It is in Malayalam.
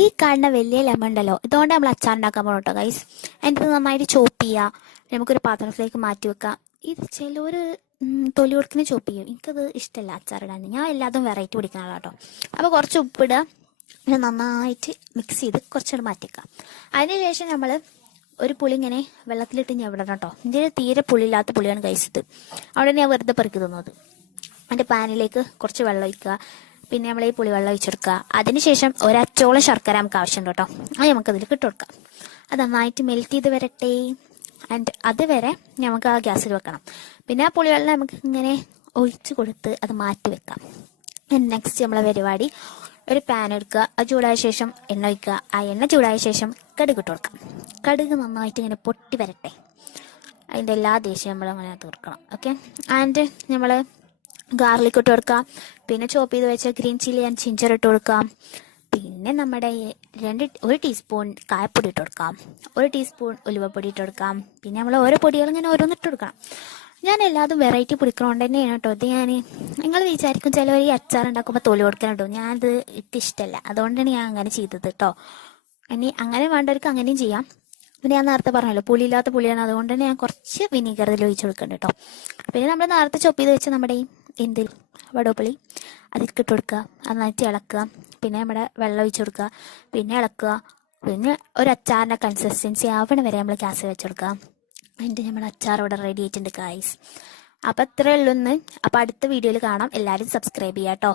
ഈ കാണുന്ന വലിയ ലെമൺ ഉണ്ടല്ലോ. ഇതുകൊണ്ട് നമ്മൾ അച്ചാർ ഉണ്ടാക്കാൻ പോകണം കേട്ടോ ഗൈസ് എന്നിട്ട് നന്നായിട്ട് ചോപ്പ് ചെയ്യുക നമുക്കൊരു പാത്രത്തിലേക്ക് മാറ്റി വെക്കാം. ഇത് ചില ഒരു തൊലി കൊടുക്കുന്ന ചോപ്പ് ചെയ്യും. എനിക്കത് ഇഷ്ടമല്ല അച്ചാറിടാൻ. ഞാൻ എല്ലാതും വെറൈറ്റി പിടിക്കുന്ന കേട്ടോ അപ്പോൾ കുറച്ച് ഉപ്പിടുക പിന്നെ നന്നായിട്ട് മിക്സ് ചെയ്ത് കുറച്ചുകൂടെ മാറ്റിക്കാം അതിനുശേഷം നമ്മൾ ഒരു പുളി ഇങ്ങനെ വെള്ളത്തിലിട്ട് ഞാൻ വിടണം കേട്ടോ ഇതിന് തീരെ പുളിയില്ലാത്ത പുളിയാണ് കഴിച്ചത് അവിടെ ഞാൻ വെറുതെ പെറുക്കി തന്നത് അതിന്റെ പാനിലേക്ക് കുറച്ച് വെള്ളം ഒഴിക്കുക. പിന്നെ നമ്മൾ ഈ പുളിവെള്ളം ഒഴിച്ചെടുക്കുക. അതിനുശേഷം ഒരച്ചോളം ശർക്കര നമുക്ക് ആവശ്യമുണ്ട് കേട്ടോ. അത് നമുക്ക് അതിൽ ഇട്ട് കൊടുക്കാം. അത് നന്നായിട്ട് മെൽറ്റ് ചെയ്ത് വരട്ടെ. ആൻഡ് അതുവരെ നമുക്ക് ആ ഗ്യാസിൽ വെക്കണം. പിന്നെ ആ പുളിവെള്ളം നമുക്ക് ഇങ്ങനെ ഒഴിച്ച് കൊടുത്ത് അത് മാറ്റി വെക്കാം. നെക്സ്റ്റ് നമ്മളെ പരിപാടി ഒരു പാൻ എടുക്കുക അത് ചൂടായ ശേഷം എണ്ണ ഒഴിക്കുക. ആ എണ്ണ ചൂടായ ശേഷം കടുക് ഇട്ട് കൊടുക്കാം. കടുക് നന്നായിട്ട് ഇങ്ങനെ പൊട്ടി വരട്ടെ. അതിന്റെ എല്ലാ ദേഷ്യം നമ്മൾ അങ്ങനെ തീർക്കണം. ഓക്കെ ആൻഡ് നമ്മൾ ഗാർലിക് ഇട്ട് കൊടുക്കാം. പിന്നെ ചോപ്പ് ചെയ്ത് വെച്ച ഗ്രീൻ ചില്ലി ആൻഡ് ജിഞ്ചർ ഇട്ട് കൊടുക്കാം. പിന്നെ നമ്മുടെ രണ്ട് ഒരു ടീസ്പൂൺ കായപ്പൊടി ഇട്ട് കൊടുക്കാം. ഒരു ടീസ്പൂൺ ഉലുവപ്പൊടി ഇട്ട് കൊടുക്കാം. പിന്നെ നമ്മൾ ഓരോ പൊടികൾ ഇങ്ങനെ ഓരോന്ന് ഇട്ട് കൊടുക്കണം. ഞാൻ എല്ലാതും വെറൈറ്റി പിടിക്കണോണ്ട് തന്നെയാണ് കേട്ടോ. ഇത് ഞാൻ നിങ്ങൾ വിചാരിക്കും ചിലവർ ഈ അച്ചാർ ഉണ്ടാക്കുമ്പോൾ തൊലി കൊടുക്കണം കേട്ടോ ഞാനത് എനിക്ക് ഇഷ്ടമല്ല അതുകൊണ്ടാണ് ഞാൻ അങ്ങനെ ചെയ്തത് കേട്ടോ. ഇനി അങ്ങനെ വേണ്ടവർക്ക് അങ്ങനെയും ചെയ്യാം. പിന്നെ ഞാൻ നേരത്തെ പറഞ്ഞല്ലോ പുളിയില്ലാത്ത പുളിയാണ്. അതുകൊണ്ട് തന്നെ ഞാൻ കുറച്ച് വിനീഗർ ഇതിൽ ഒഴിച്ച് കൊടുക്കുന്നുണ്ട് കേട്ടോ പിന്നെ നമ്മൾ നേരത്തെ ചൊപ്പ് ചെയ്ത് വെച്ച നമ്മുടെ ഈ എന്തിൽ വടോപ്പുളി അതിലേക്ക് ഇട്ട് കൊടുക്കുക. നന്നായിട്ട് ഇളക്കുക. പിന്നെ നമ്മുടെ വെള്ളം ഒഴിച്ച് കൊടുക്കുക. പിന്നെ ഇളക്കുക. പിന്നെ ഒരു അച്ചാറിന്റെ കൺസിസ്റ്റൻസി ആവണ വരെ നമ്മൾ ഗ്യാസ് വെച്ച് കൊടുക്കുക. അതിന്റെ നമ്മുടെ അച്ചാർ ഇവിടെ റെഡി ആയിട്ടുണ്ട് കായ്സ് അപ്പോൾ ഇത്രയേ ഉള്ളൂ അപ്പോൾ അടുത്ത വീഡിയോയിൽ കാണാം. എല്ലാവരും സബ്സ്ക്രൈബ് ചെയ്യാം കേട്ടോ.